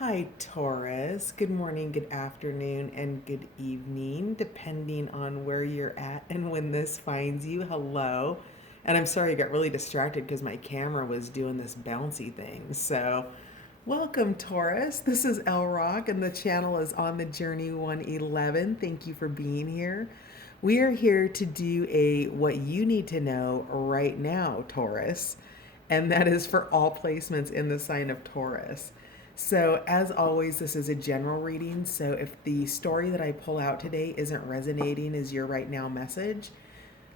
Hi, Taurus. Good morning, good afternoon, and good evening, depending on where you're at and when this finds you. Hello. And I'm sorry I got really distracted because my camera was doing this bouncy thing. So, welcome, Taurus. This is El Rock, and the channel is On the Journey 111. Thank you for being here. We are here to do a what you need to know right now, Taurus, and that is for all placements in the sign of Taurus. So, as always, this is a general reading. So, if the story that I pull out today isn't resonating as your right now message,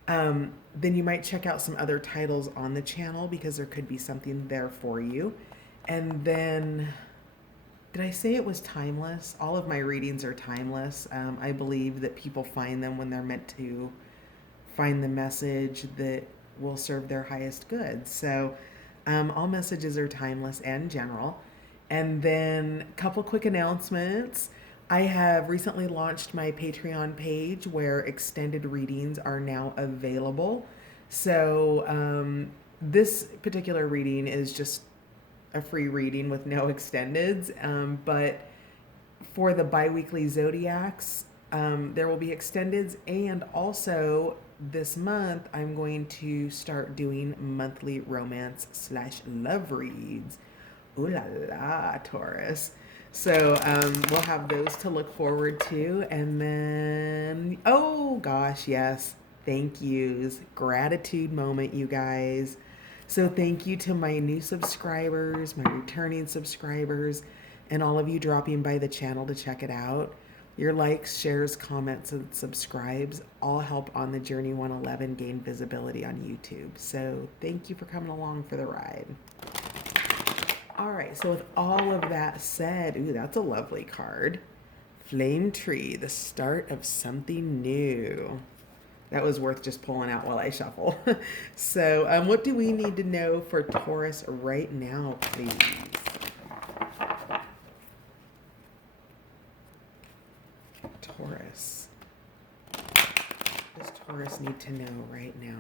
then you might check out some other titles on the channel because there could be something there for you. And then, did I say it was timeless? All of my readings are timeless. I believe that people find them when they're meant to find the message that will serve their highest good. So, all messages are timeless and general. And then a couple quick announcements. I have recently launched my Patreon page where extended readings are now available. So, this particular reading is just a free reading with no extendeds. But for the biweekly zodiacs, there will be extendeds, and also this month I'm going to start doing monthly romance slash love reads. Ooh la la, Taurus. So we'll have those to look forward to. And then, oh gosh, yes, thank yous. Gratitude moment, you guys. So thank you to my new subscribers, my returning subscribers, and all of you dropping by the channel to check it out. Your likes, shares, comments, and subscribes all help On the Journey 111 gain visibility on YouTube. So thank you for coming along for the ride. All right, so with all of that said, ooh, that's a lovely card. Flame Tree, the start of something new. That was worth just pulling out while I shuffle. So, what do we need to know for Taurus right now, please? Taurus. What does Taurus need to know right now?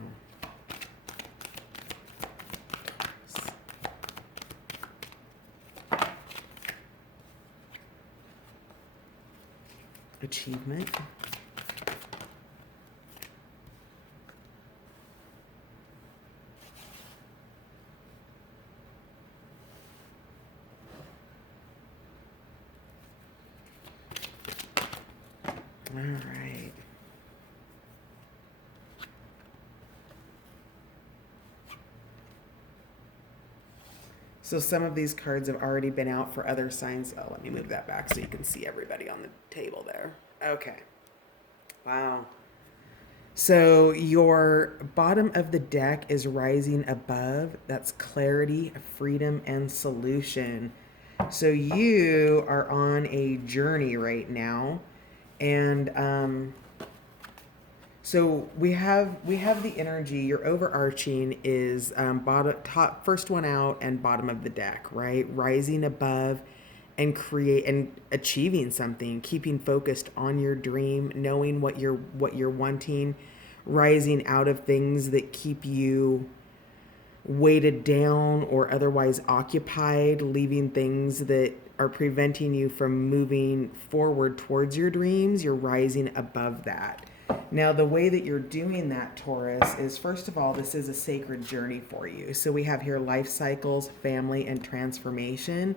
Achievement. All right. So some of these cards have already been out for other signs. Oh, let me move that back so you can see everybody on the table there. Okay. Wow. So your bottom of the deck is rising above. That's clarity, freedom, and solution. So you are on a journey right now, and so we have the energy. Your overarching is bottom, top, first one out, and bottom of the deck, right? Rising above, and create and achieving something, keeping focused on your dream, knowing what you're wanting, rising out of things that keep you weighted down or otherwise occupied, leaving things that are preventing you from moving forward towards your dreams. You're rising above that. Now, the way that you're doing that, Taurus, is first of all, this is a sacred journey for you. So we have here life cycles, family, and transformation.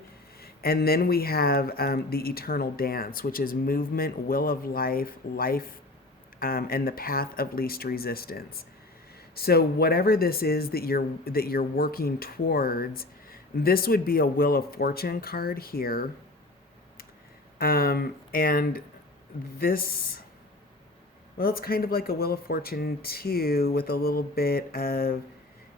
And then we have the eternal dance, which is movement, will of life, and the path of least resistance. So whatever this is that you're working towards, this would be a Wheel of Fortune card here, and this, well, it's kind of like a Wheel of Fortune too, with a little bit of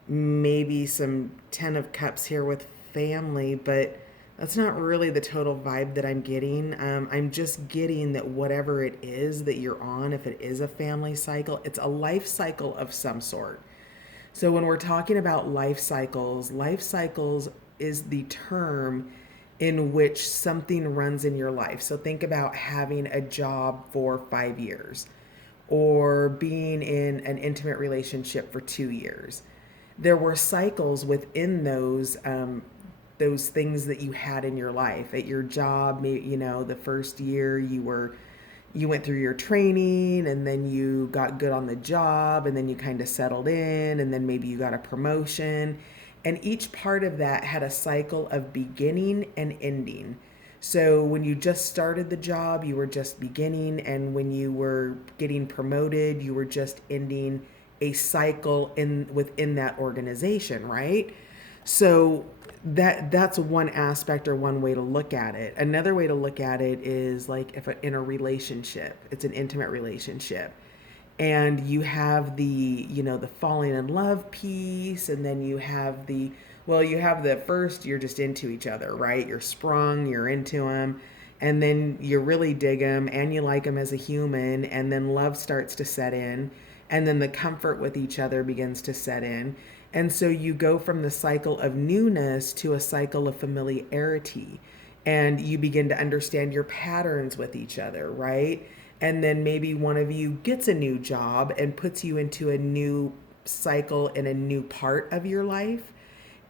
maybe some Ten of Cups here with family, but that's not really the total vibe that I'm getting. I'm just getting that whatever it is that you're on, if it is a family cycle, it's a life cycle of some sort. So when we're talking about life cycles is the term in which something runs in your life. So think about having a job for 5 years or being in an intimate relationship for 2 years. There were cycles within those things that you had in your life at your job. Maybe, the first year you went through your training, and then you got good on the job, and then you kind of settled in, and then maybe you got a promotion. And each part of that had a cycle of beginning and ending. So when you just started the job, you were just beginning, and when you were getting promoted, you were just ending a cycle within that organization, right? So that's one aspect or one way to look at it. Another way to look at it is like if in a relationship, it's an intimate relationship, and you have the falling in love piece, and then you have you have the first, you're just into each other, right? You're sprung, you're into them, and then you really dig them and you like them as a human, and then love starts to set in, and then the comfort with each other begins to set in. And so you go from the cycle of newness to a cycle of familiarity, and you begin to understand your patterns with each other, right? And then maybe one of you gets a new job and puts you into a new cycle in a new part of your life.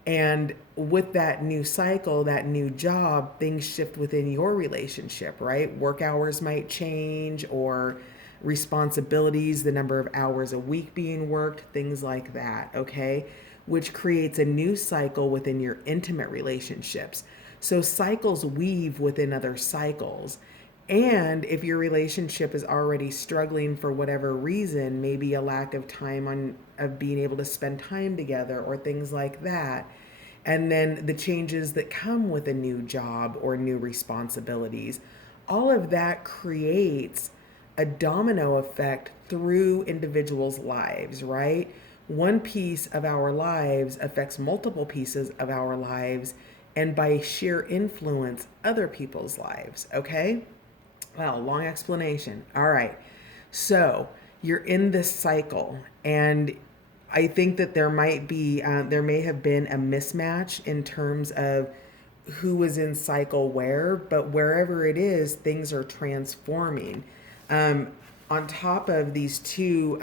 And with that new cycle, that new job, things shift within your relationship, right? Work hours might change, or responsibilities, the number of hours a week being worked, things like that, okay? Which creates a new cycle within your intimate relationships. So cycles weave within other cycles. And if your relationship is already struggling for whatever reason, maybe a lack of of being able to spend time together or things like that, and then the changes that come with a new job or new responsibilities, all of that creates a domino effect through individuals' lives, right? One piece of our lives affects multiple pieces of our lives, and by sheer influence, other people's lives, okay? Wow, long explanation. All right. So you're in this cycle, and I think that there may have been a mismatch in terms of who was in cycle where, but wherever it is, things are transforming. Um, on top of these two,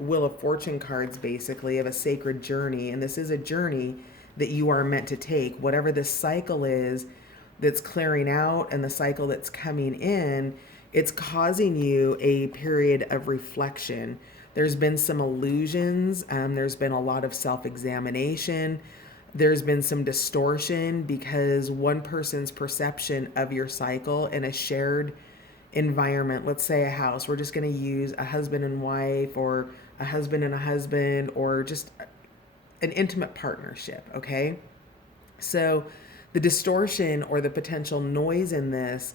Wheel of Fortune cards, basically, of a sacred journey, and this is a journey that you are meant to take. Whatever this cycle is that's clearing out and the cycle that's coming in, it's causing you a period of reflection. There's been some illusions, there's been a lot of self examination, there's been some distortion because one person's perception of your cycle in a shared environment, let's say a house, we're just going to use a husband and wife, or a husband and a husband, or just an intimate partnership, okay? So the distortion or the potential noise in this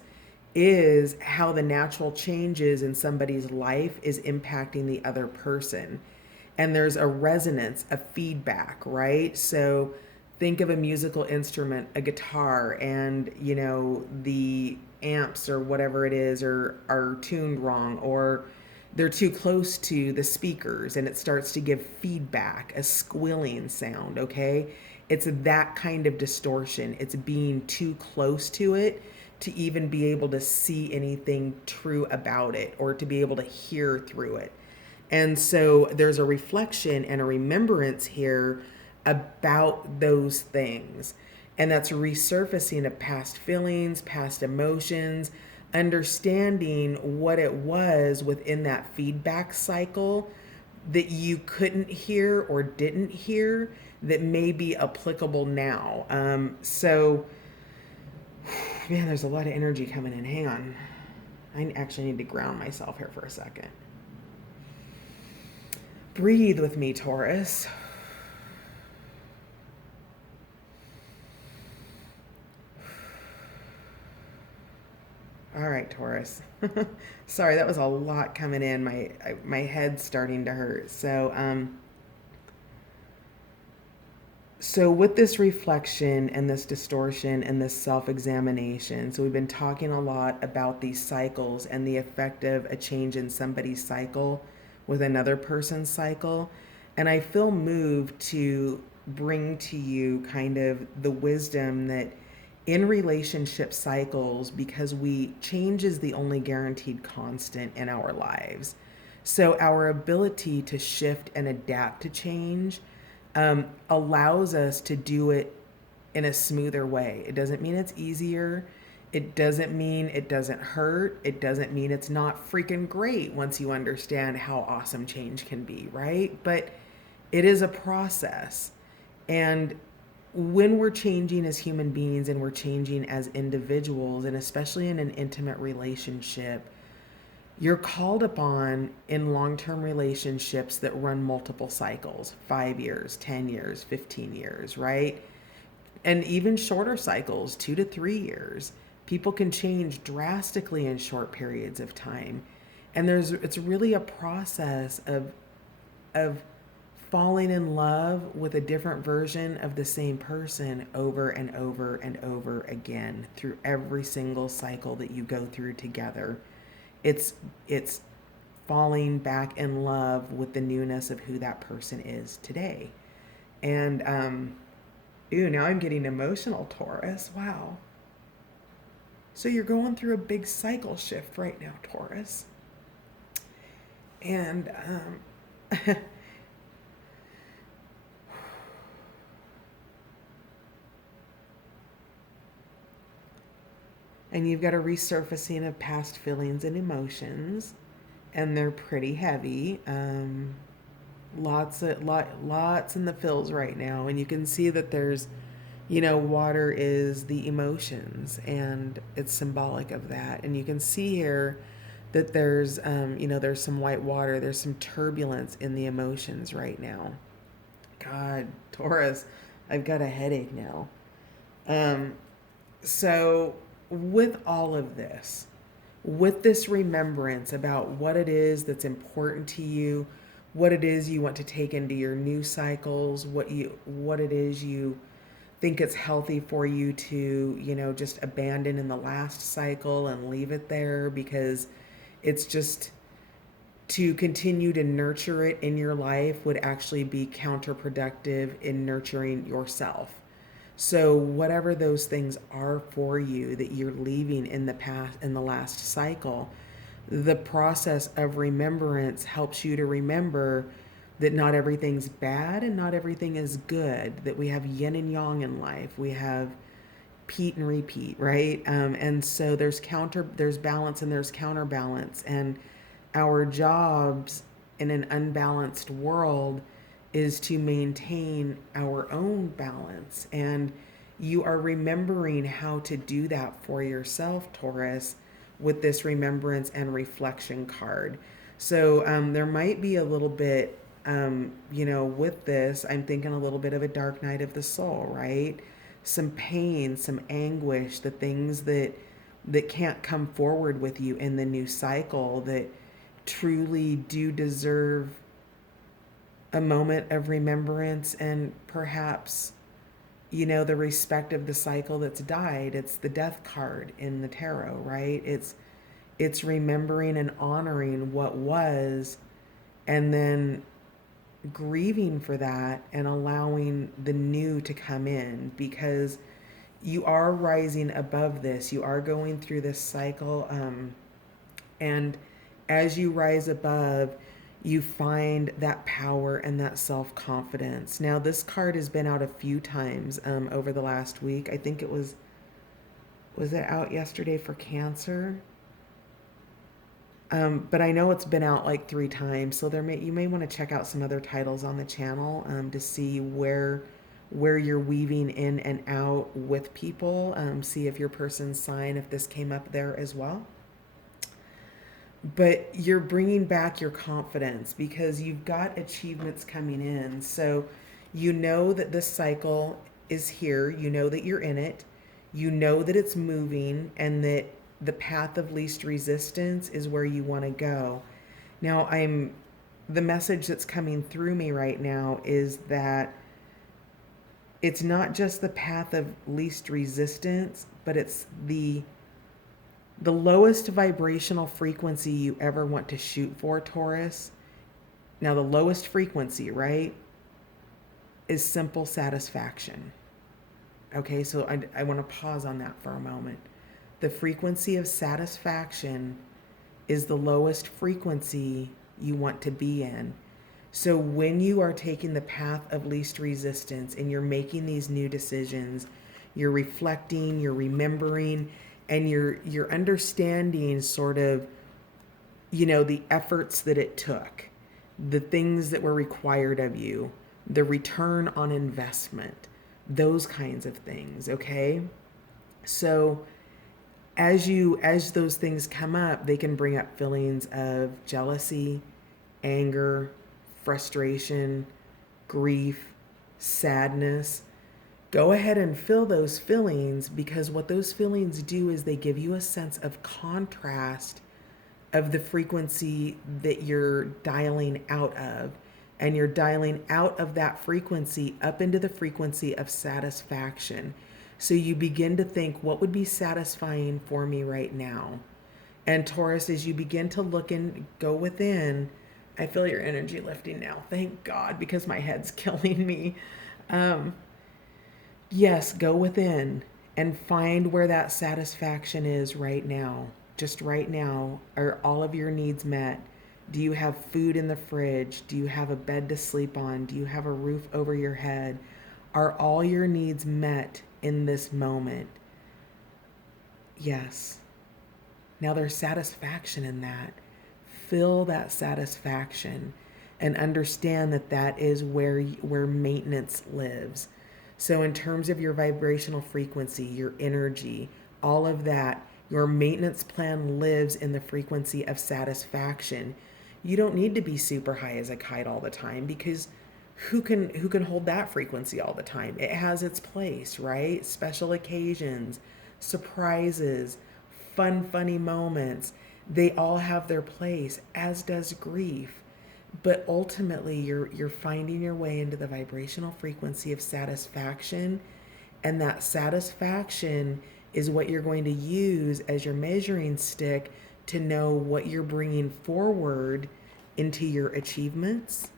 is how the natural changes in somebody's life is impacting the other person. And there's a resonance, a feedback, right? So think of a musical instrument, a guitar, and the amps or whatever it is are tuned wrong, or they're too close to the speakers, and it starts to give feedback, a squealing sound, okay? It's that kind of distortion. It's being too close to it to even be able to see anything true about it, or to be able to hear through it. And so there's a reflection and a remembrance here about those things. And that's resurfacing of past feelings, past emotions, understanding what it was within that feedback cycle that you couldn't hear or didn't hear that may be applicable now. Man, there's a lot of energy coming in. Hang on. I actually need to ground myself here for a second. Breathe with me, Taurus. All right, Taurus. Sorry, that was a lot coming in. My head's starting to hurt. So with this reflection and this distortion and this self-examination, so we've been talking a lot about these cycles and the effect of a change in somebody's cycle with another person's cycle. And I feel moved to bring to you kind of the wisdom that in relationship cycles, because change is the only guaranteed constant in our lives. So our ability to shift and adapt to change allows us to do it in a smoother way. It doesn't mean it's easier. It doesn't mean it doesn't hurt. It doesn't mean it's not freaking great once you understand how awesome change can be, right? But it is a process. And when we're changing as human beings and we're changing as individuals, and especially in an intimate relationship, you're called upon in long term relationships that run multiple cycles, 5 years, 10 years, 15 years, right? And even shorter cycles, 2 to 3 years. People can change drastically in short periods of time. And it's really a process of falling in love with a different version of the same person over and over and over again through every single cycle that you go through together. It's falling back in love with the newness of who that person is today. And ooh, now I'm getting emotional, Taurus. Wow. So you're going through a big cycle shift right now, Taurus. And and you've got a resurfacing of past feelings and emotions, and they're pretty heavy. Lots in the fills right now, and you can see that there's, water is the emotions, and it's symbolic of that. And you can see here that there's some white water. There's some turbulence in the emotions right now. God, Taurus, I've got a headache now. Um, so with all of this, with this remembrance about what it is that's important to you, what it is you want to take into your new cycles, what it is you think it's healthy for you to, just abandon in the last cycle and leave it there because it's just to continue to nurture it in your life would actually be counterproductive in nurturing yourself. So whatever those things are for you that you're leaving in the last cycle, the process of remembrance helps you to remember that not everything's bad and not everything is good, that we have yin and yang in life. We have repeat and repeat, right? And so there's balance and there's counterbalance. And our jobs in an unbalanced world is to maintain our own balance. And you are remembering how to do that for yourself, Taurus, with this remembrance and reflection card. So there might be a little bit, with this, I'm thinking a little bit of a dark night of the soul, right? Some pain, some anguish, the things that can't come forward with you in the new cycle that truly do deserve a moment of remembrance and perhaps, the respect of the cycle that's died. It's the death card in the tarot, right? It's remembering and honoring what was, and then grieving for that and allowing the new to come in, because you are rising above this. You are going through this cycle. And as you rise above, you find that power and that self-confidence. Now, this card has been out a few times over the last week. I think was it out yesterday for Cancer? But I know it's been out like 3 times, so you may want to check out some other titles on the channel to see where you're weaving in and out with people. See if your person's sign, if this came up there as well. But you're bringing back your confidence because you've got achievements coming in. So you know that this cycle is here. You know that you're in it. You know that it's moving and that the path of least resistance is where you want to go. Now, the message that's coming through me right now is that it's not just the path of least resistance, but it's the lowest vibrational frequency you ever want to shoot for, Taurus. Now, the lowest frequency, right, is simple satisfaction. Okay, so I want to pause on that for a moment. The frequency of satisfaction is the lowest frequency you want to be in. So when you are taking the path of least resistance and you're making these new decisions, you're reflecting, you're remembering, and you're understanding sort of, the efforts that it took, the things that were required of you, the return on investment, those kinds of things, okay? So as those things come up, they can bring up feelings of jealousy, anger, frustration, grief, sadness. Go ahead and feel those feelings, because what those feelings do is they give you a sense of contrast of the frequency that you're dialing out of. And you're dialing out of that frequency up into the frequency of satisfaction. So you begin to think, what would be satisfying for me right now? And Taurus, as you begin to look and go within, I feel your energy lifting now. Thank God, because my head's killing me. Um, yes, go within and find where that satisfaction is right now. Just right now. Are all of your needs met? Do you have food in the fridge? Do you have a bed to sleep on? Do you have a roof over your head? Are all your needs met in this moment? Yes. Now there's satisfaction in that. Feel that satisfaction and understand that that is where maintenance lives. So in terms of your vibrational frequency, your energy, all of that, your maintenance plan lives in the frequency of satisfaction. You don't need to be super high as a kite all the time, because who can hold that frequency all the time? It has its place, right? Special occasions, surprises, fun, funny moments, they all have their place, as does grief. But ultimately, you're finding your way into the vibrational frequency of satisfaction, and that satisfaction is what you're going to use as your measuring stick to know what you're bringing forward into your achievements,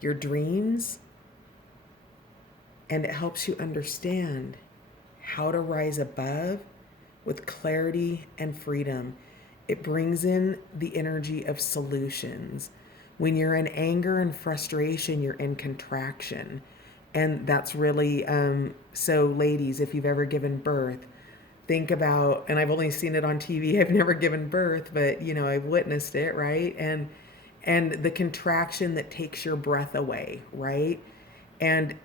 your dreams, and it helps you understand how to rise above with clarity and freedom. It brings in the energy of solutions. When you're in anger and frustration, you're in contraction. And that's really, so ladies, if you've ever given birth, think about, and I've only seen it on TV, I've never given birth, but I've witnessed it, right? And the contraction that takes your breath away, right? And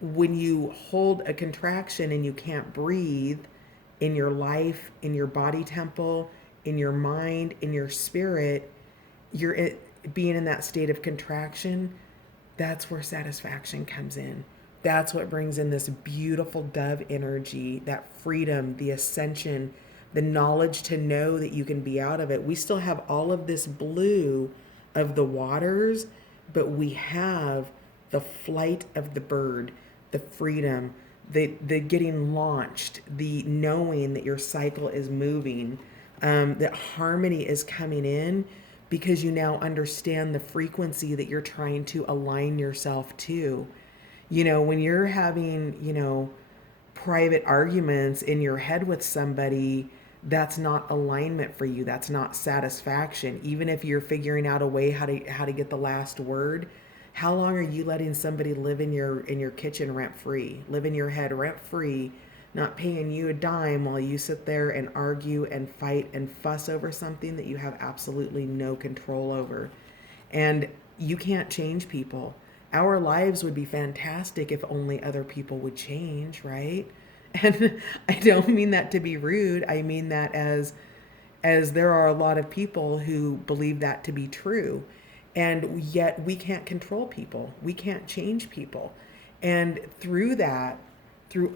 when you hold a contraction and you can't breathe in your life, in your body temple, in your mind, in your spirit, being in that state of contraction, that's where satisfaction comes in. That's what brings in this beautiful dove energy, that freedom, the ascension, the knowledge to know that you can be out of it. We still have all of this blue of the waters, but we have the flight of the bird, the freedom, the getting launched, the knowing that your cycle is moving, that harmony is coming in, because you now understand the frequency that you're trying to align yourself to. When you're having, private arguments in your head with somebody, that's not alignment for you. That's not satisfaction. Even if you're figuring out a way how to get the last word, how long are you letting somebody live in your kitchen rent free, live in your head rent free, not paying you a dime while you sit there and argue and fight and fuss over something that you have absolutely no control over? And you can't change people. Our lives would be fantastic if only other people would change, right? And I don't mean that to be rude. I mean that as there are a lot of people who believe that to be true. And yet we can't control people. We can't change people. And through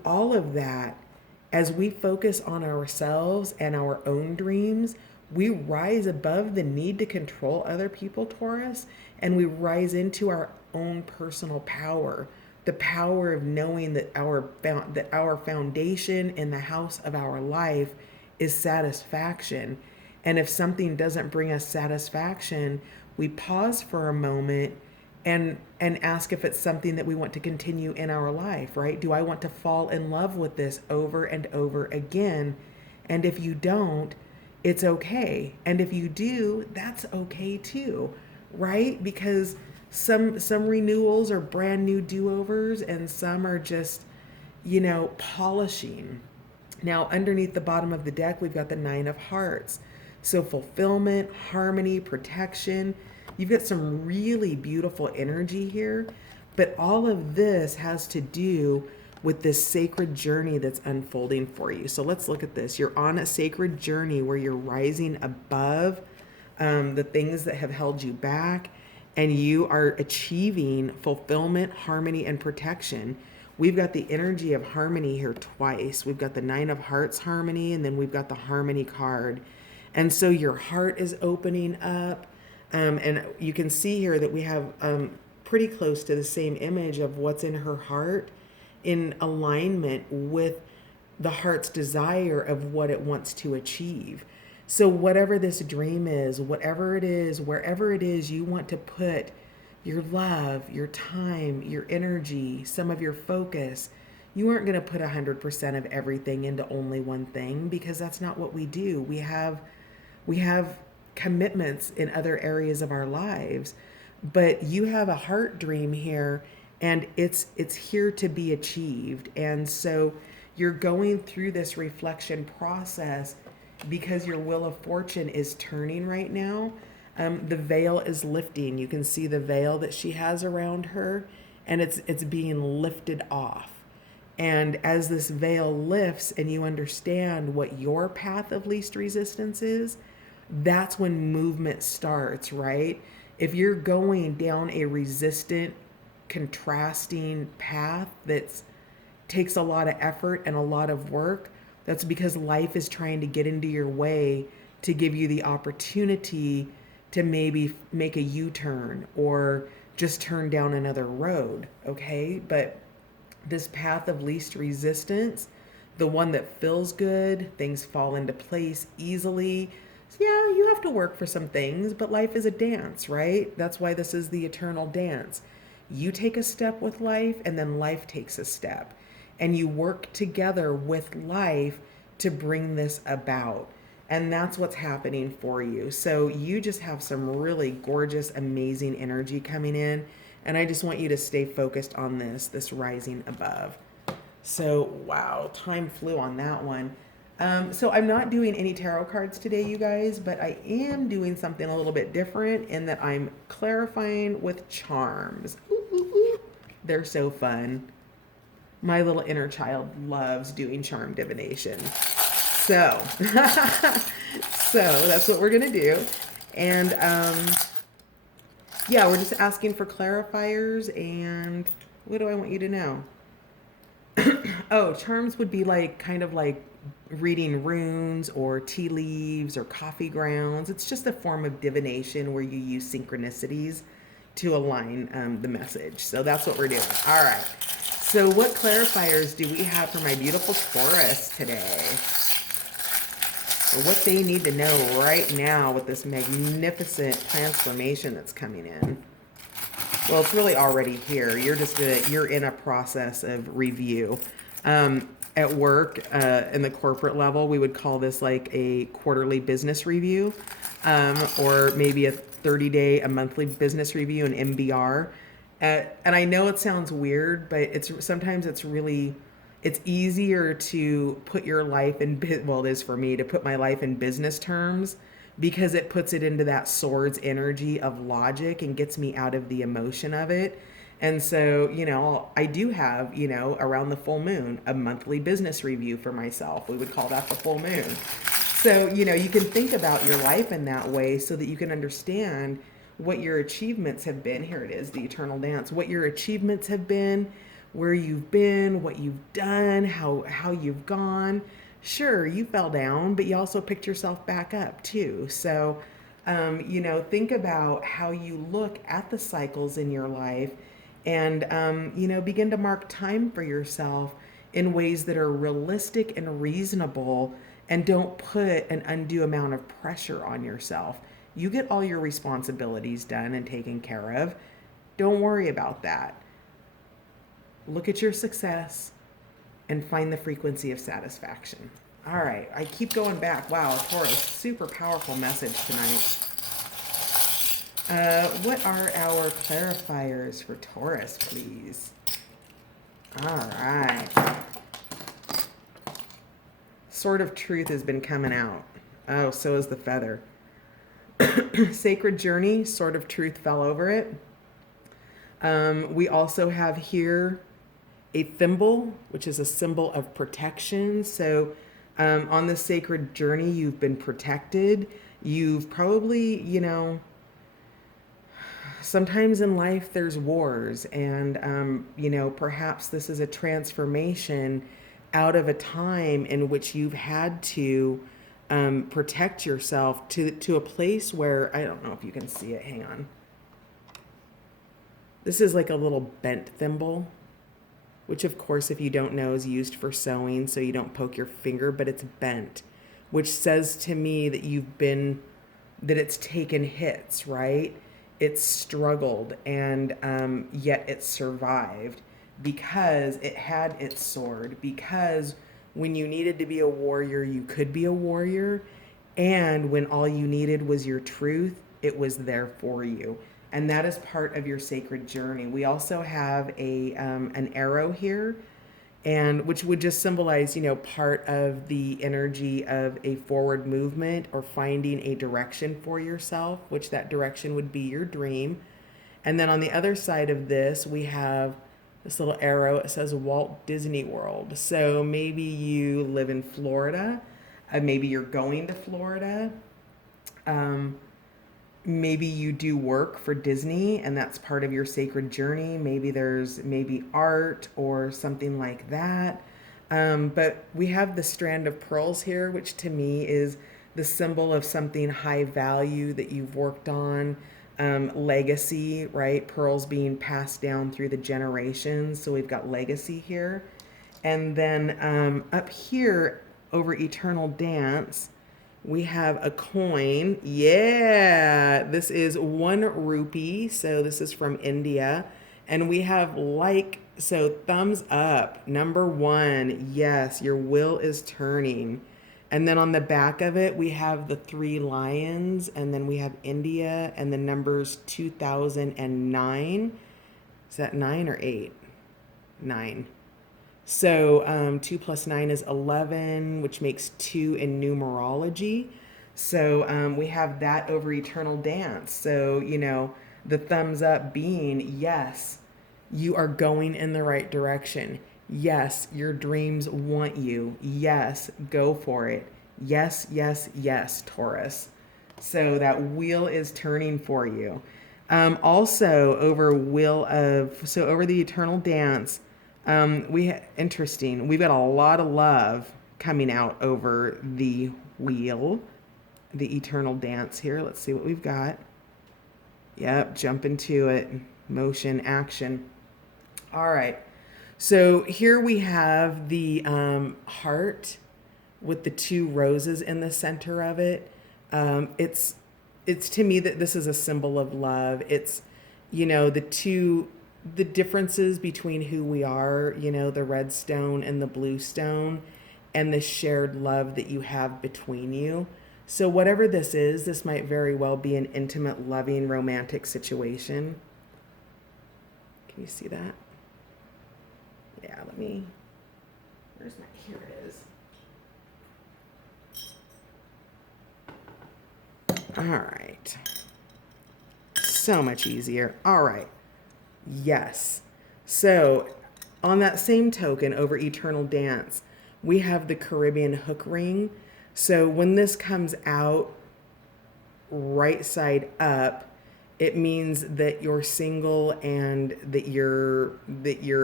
all of that, as we focus on ourselves and our own dreams, we rise above the need to control other people, Taurus, and we rise into our own personal power, the power of knowing that our foundation in the house of our life is satisfaction. And if something doesn't bring us satisfaction, we pause for a moment and ask if it's something that we want to continue in our life, right? Do I want to fall in love with this over and over again? And if you don't, it's okay. And if you do, that's okay too, right? Because some renewals are brand new do-overs, and some are just, polishing. Now, underneath the bottom of the deck, we've got the Nine of Hearts. So fulfillment, harmony, protection. You've got some really beautiful energy here. But all of this has to do with this sacred journey that's unfolding for you. So let's look at this. You're on a sacred journey where you're rising above the things that have held you back, and you are achieving fulfillment, harmony, and protection. We've got the energy of harmony here twice. We've got the Nine of Hearts harmony, and then we've got the harmony card. And so your heart is opening up. And you can see here that we have pretty close to the same image of what's in her heart, in alignment with the heart's desire of what it wants to achieve. So whatever this dream is, whatever it is, wherever it is you want to put your love, your time, your energy, some of your focus, you aren't going to put 100% of everything into only one thing, because that's not what we do. We have commitments in other areas of our lives, but you have a heart dream here, and it's here to be achieved. And so you're going through this reflection process because your wheel of fortune is turning right now. The veil is lifting. You can see the veil that she has around her, and it's being lifted off. And as this veil lifts and you understand what your path of least resistance is, that's when movement starts, right? If you're going down a resistant, contrasting path that takes a lot of effort and a lot of work, that's because life is trying to get into your way to give you the opportunity to maybe make a U-turn or just turn down another road, okay? But this path of least resistance, the one that feels good, things fall into place easily. So yeah, you have to work for some things, but life is a dance, right? That's why this is the eternal dance. You take a step with life, and then life takes a step. And you work together with life to bring this about. And that's what's happening for you. So you just have some really gorgeous, amazing energy coming in. And I just want you to stay focused on this rising above. So, wow, time flew on that one. So I'm not doing any tarot cards today, you guys, but I am doing something a little bit different in that I'm clarifying with charms. Ooh, ooh, ooh. They're so fun. My little inner child loves doing charm divination. So, so that's what we're going to do. And yeah, we're just asking for clarifiers. And what do I want you to know? Oh, charms would be like kind of like reading runes or tea leaves or coffee grounds. It's just a form of divination where you use synchronicities to align the message. So that's what we're doing. All right. So what clarifiers do we have for my beautiful Taurus today? Or what they need to know right now with this magnificent transformation that's coming in? Well, it's really already here. You're in a process of review. At work, in the corporate level, we would call this like a quarterly business review, or maybe a 30-day, a monthly business review, an MBR. And I know it sounds weird, but sometimes it's easier to put your life in, well, it is for me to put my life in business terms, because it puts it into that swords energy of logic and gets me out of the emotion of it. And so, I do have, around the full moon, a monthly business review for myself. We would call that the full moon. So, you can think about your life in that way so that you can understand what your achievements have been. Here it is, the eternal dance. What your achievements have been, where you've been, what you've done, how you've gone. Sure, you fell down, but you also picked yourself back up too. So, think about how you look at the cycles in your life, and, begin to mark time for yourself in ways that are realistic and reasonable, and don't put an undue amount of pressure on yourself. You get all your responsibilities done and taken care of. Don't worry about that. Look at your success and find the frequency of satisfaction. All right, I keep going back. Wow, Taurus, super powerful message tonight. What are our clarifiers for Taurus, please? All right. Sword of Truth has been coming out. Oh, so is the feather. Sacred Journey, Sword of Truth fell over it. We also have here a thimble, which is a symbol of protection. So on the sacred journey, you've been protected. You've probably, sometimes in life there's wars, and perhaps this is a transformation out of a time in which you've had to protect yourself to a place where, I don't know if you can see it, hang on. This is like a little bent thimble, which of course, if you don't know, is used for sewing so you don't poke your finger, but it's bent, which says to me that that it's taken hits, right? It's struggled, and yet it survived because it had its sword, because when you needed to be a warrior, you could be a warrior, and when all you needed was your truth, it was there for you. And that is part of your sacred journey. We also have an arrow here, and which would just symbolize, part of the energy of a forward movement or finding a direction for yourself, which that direction would be your dream. And then on the other side of this, we have this little arrow. It says Walt Disney World. So maybe you live in Florida, maybe you're going to Florida. Maybe you do work for Disney and that's part of your sacred journey. Maybe there's art or something like that. But we have the strand of pearls here, which to me is the symbol of something high value that you've worked on, legacy, right? Pearls being passed down through the generations. So we've got legacy here. And then up here over Eternal Dance, we have a coin. Yeah, this is 1 rupee. So this is from India. And we have so thumbs up. Number 1. Yes, your wheel is turning. And then on the back of it, we have the 3 lions. And then we have India and the numbers 2009. Is that 9 or 8? 9. So 2 plus 9 is 11, which makes 2 in numerology. So we have that over Eternal Dance. So, the thumbs up being, yes, you are going in the right direction. Yes, your dreams want you. Yes, go for it. Yes, yes, yes, Taurus. So that wheel is turning for you. Also over over the Eternal Dance, interesting. We've got a lot of love coming out over the wheel, the Eternal Dance here. Let's see what we've got. Yep, jump into it. Motion, action. All right. So here we have the heart with the 2 roses in the center of it. It's to me that this is a symbol of love. It's, the differences between who we are, the red stone and the blue stone, and the shared love that you have between you. So whatever this might very well be an intimate, loving, romantic situation. Can you see that? Yeah, here it is. All right. So much easier. All right. Yes. So on that same token over Eternal Dance, we have the Caribbean hook ring. So when this comes out right side up, it means that you're single and that you're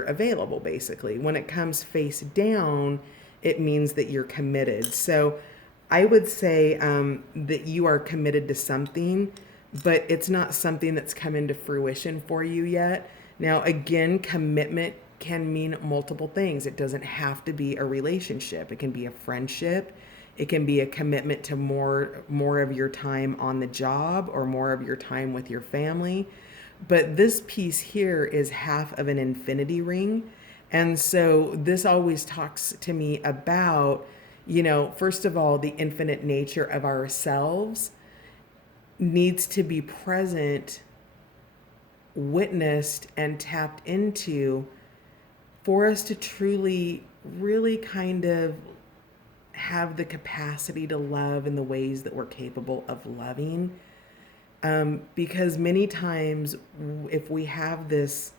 available, basically. When it comes face down, it means that you're committed. So I would say that you are committed to something, but it's not something that's come into fruition for you yet. Now, again, commitment can mean multiple things. It doesn't have to be a relationship. It can be a friendship. It can be a commitment to more of your time on the job or more of your time with your family. But this piece here is half of an infinity ring. And so this always talks to me about, first of all, the infinite nature of ourselves needs to be present, witnessed, and tapped into for us to truly, really kind of have the capacity to love in the ways that we're capable of loving. Because many times, if we have this,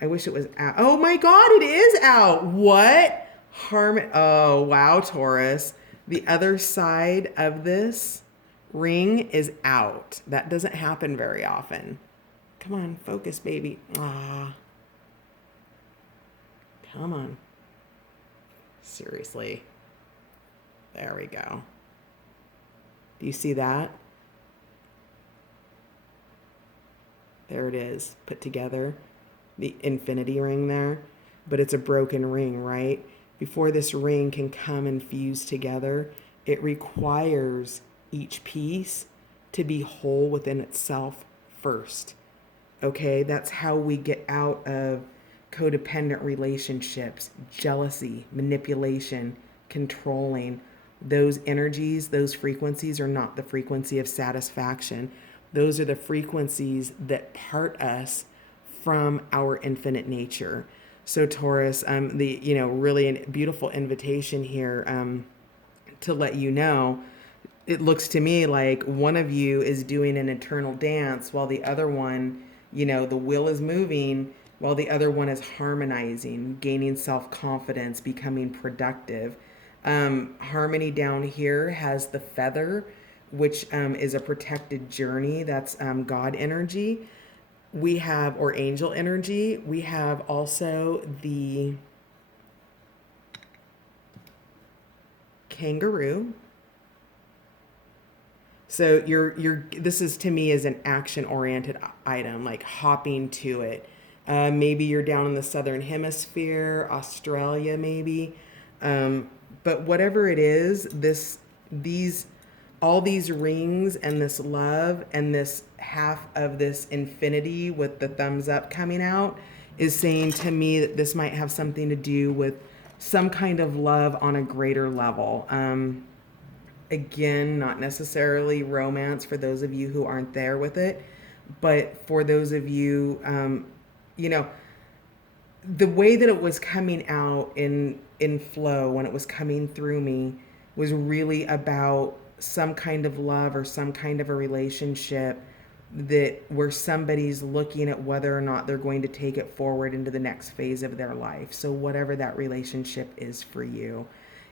I wish it was out. Oh my God, it is out. What? Oh, wow, Taurus. The other side of this ring is out. That doesn't happen very often. Come on, focus, baby. Ah, come on. Seriously. There we go. Do you see that? There it is, put together. The infinity ring there. But it's a broken ring, right? Before this ring can come and fuse together, it requires each piece to be whole within itself first. Okay, that's how we get out of codependent relationships, jealousy, manipulation, controlling. Those energies, those frequencies are not the frequency of satisfaction. Those are the frequencies that part us from our infinite nature. So Taurus, really a beautiful invitation here to let you know. It looks to me like one of you is doing an internal dance while the other one, the wheel is moving while the other one is harmonizing, gaining self-confidence, becoming productive. Harmony down here has the feather, which is a protected journey. That's God energy. We have, or angel energy. We have also the kangaroo. So this is to me is an action oriented item, like hopping to it. Maybe you're down in the southern hemisphere, Australia maybe. But whatever it is, all these rings and this love and this half of this infinity with the thumbs up coming out is saying to me that this might have something to do with some kind of love on a greater level. Again, not necessarily romance for those of you who aren't there with it, but for those of you, the way that it was coming out in flow when it was coming through me was really about some kind of love or some kind of a relationship that where somebody's looking at whether or not they're going to take it forward into the next phase of their life. So whatever that relationship is for you,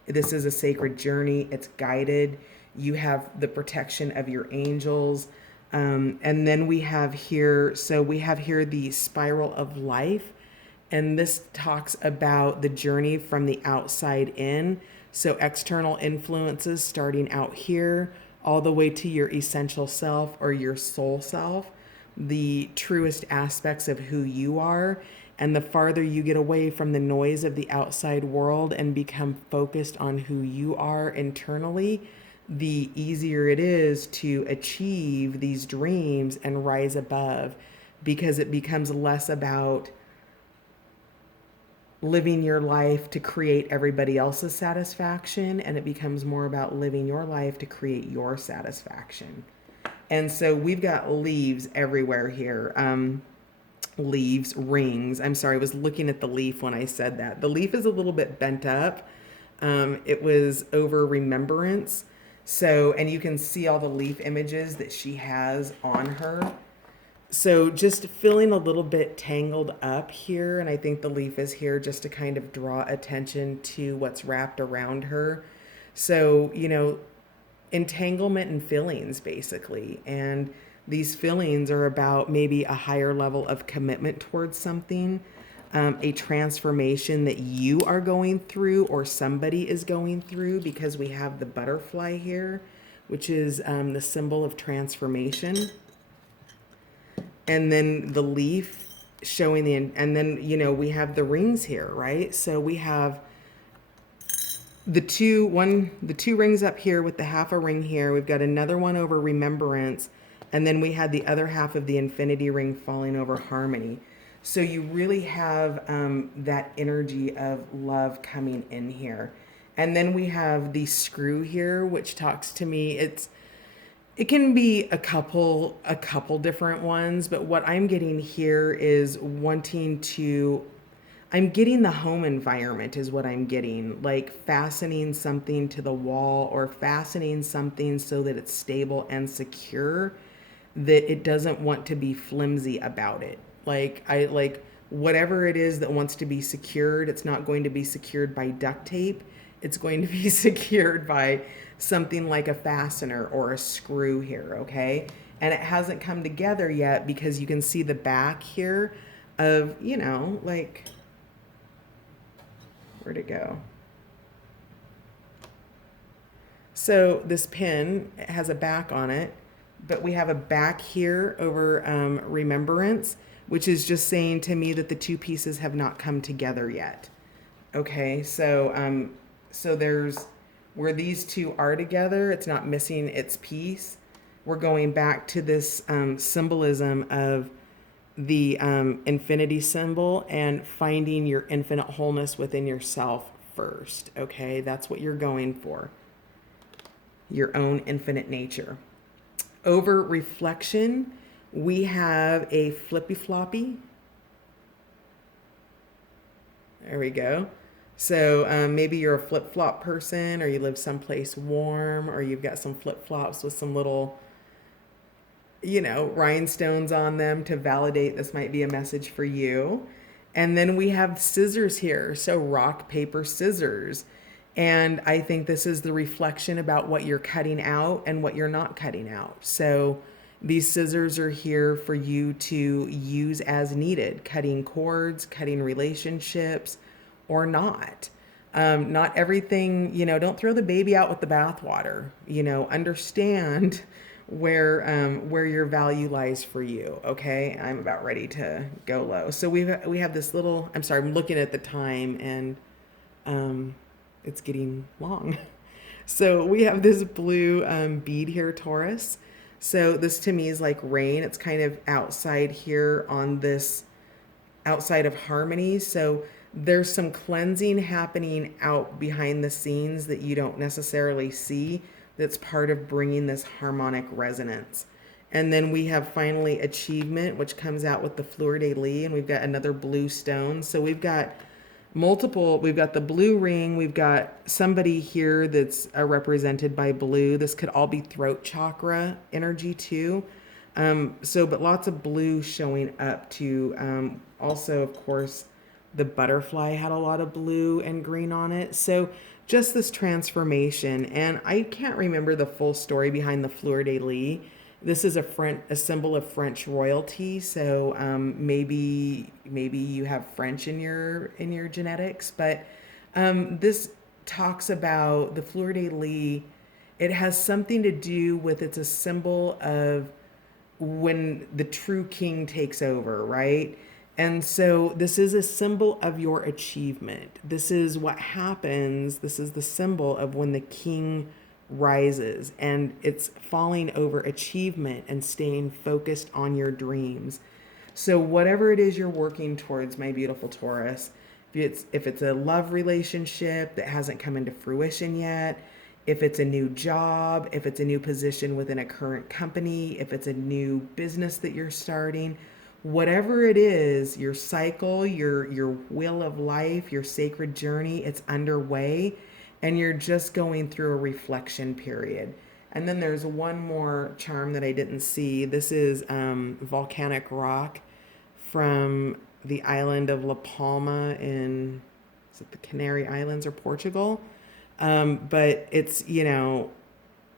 this is a sacred journey. It's guided. You have the protection of your angels. And then we have here the spiral of life. And this talks about the journey from the outside in. So external influences starting out here, all the way to your essential self or your soul self, the truest aspects of who you are. And the farther you get away from the noise of the outside world and become focused on who you are internally, the easier it is to achieve these dreams and rise above, because it becomes less about living your life to create everybody else's satisfaction, and it becomes more about living your life to create your satisfaction. And so we've got leaves everywhere here. Leaves, rings. I'm sorry, I was looking at the leaf when I said that. The leaf is a little bit bent up. It was over remembrance. So, and you can see all the leaf images that she has on her. So just feeling a little bit tangled up here. And I think the leaf is here just to kind of draw attention to what's wrapped around her. So, entanglement and feelings basically. And these feelings are about maybe a higher level of commitment towards something, a transformation that you are going through or somebody is going through, because we have the butterfly here, which is the symbol of transformation. And then the leaf showing and then, we have the rings here, right? So we have the two rings up here with the half a ring here. We've got another one over remembrance. And then we had the other half of the infinity ring falling over harmony. So you really have that energy of love coming in here. And then we have the screw here, which talks to me. It can be a couple different ones, but what I'm getting here is wanting to I'm getting the home environment is what I'm getting, like fastening something to the wall or fastening something so that it's stable and secure, that it doesn't want to be flimsy about it. Like whatever it is that wants to be secured, it's not going to be secured by duct tape. It's going to be secured by something like a fastener or a screw here, okay? And it hasn't come together yet because you can see the back here of, like, where'd it go? So this pin has a back on it, but we have a back here over remembrance, which is just saying to me that the two pieces have not come together yet. Okay, so there's where these two are together, it's not missing its piece. We're going back to this symbolism of the infinity symbol and finding your infinite wholeness within yourself first. Okay, that's what you're going for, your own infinite nature. Over reflection, we have a flippy floppy. There we go. So maybe you're a flip flop person, or you live someplace warm, or you've got some flip flops with some little, rhinestones on them to validate this might be a message for you. And then we have scissors here. So rock, paper, scissors. And I think this is the reflection about what you're cutting out and what you're not cutting out. So these scissors are here for you to use as needed, cutting cords, cutting relationships, or not. Not everything, don't throw the baby out with the bathwater. Understand where your value lies for you. Okay, I'm about ready to go low. So we have this little. I'm sorry, I'm looking at the time and it's getting long. So we have this blue bead here, Taurus. So this to me is like rain. It's kind of outside here on this outside of harmony. So there's some cleansing happening out behind the scenes that you don't necessarily see, that's part of bringing this harmonic resonance. And then we have finally achievement, which comes out with the fleur de lis, and we've got another blue stone. So we've got we've got the blue ring, we've got somebody here that's represented by blue. This could all be throat chakra energy too. But lots of blue showing up too. Also, of course, the butterfly had a lot of blue and green on it. So just this transformation. And I can't remember the full story behind the fleur de lis. This is a symbol of French royalty. So maybe you have French in your genetics. But this talks about the fleur de lis. It has something to do with, it's a symbol of when the true king takes over, right? And so this is a symbol of your achievement. This is what happens. This is the symbol of when the king rises, and it's falling over achievement and staying focused on your dreams. So whatever it is you're working towards, my beautiful Taurus, if it's a love relationship that hasn't come into fruition yet, if it's a new job, if it's a new position within a current company, if it's a new business that you're starting, whatever it is, your cycle, your wheel of life, your sacred journey, it's underway, and you're just going through a reflection period. And then there's one more charm that I didn't see. This is volcanic rock from the island of La Palma in, is it the Canary Islands or Portugal? But it's,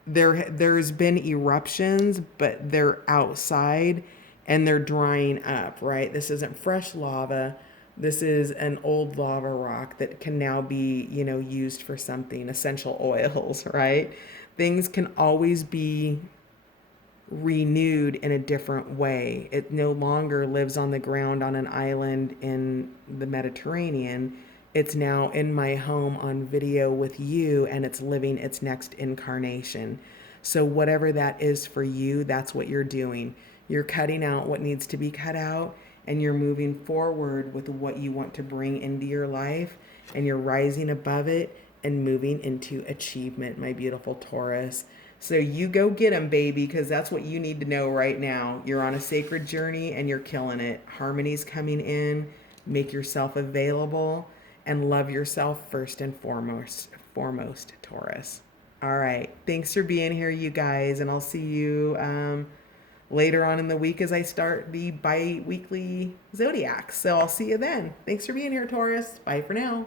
there's been eruptions, but they're outside and they're drying up, right? This isn't fresh lava. This is an old lava rock that can now be, used for something, essential oils, right? Things can always be renewed in a different way. It no longer lives on the ground on an island in the Mediterranean. It's now in my home on video with you, and it's living its next incarnation. So whatever that is for you, that's what you're doing. You're cutting out what needs to be cut out, and you're moving forward with what you want to bring into your life, and you're rising above it and moving into achievement, my beautiful Taurus. So you go get them, baby, because that's what you need to know right now. You're on a sacred journey and you're killing it. Harmony's coming in. make yourself available, and love yourself first and foremost, Taurus. All right. Thanks for being here, you guys, and I'll see you later on in the week as I start the bi weekly zodiac. So I'll see you then. Thanks for being here, Taurus. Bye for now.